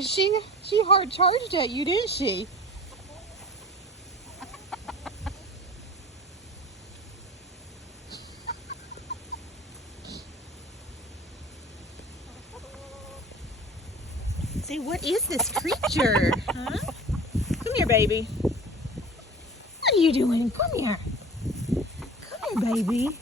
She hard charged at you, didn't she? Say, what is this creature? Huh? Come here, baby. What are you doing? Come here. Come here, baby.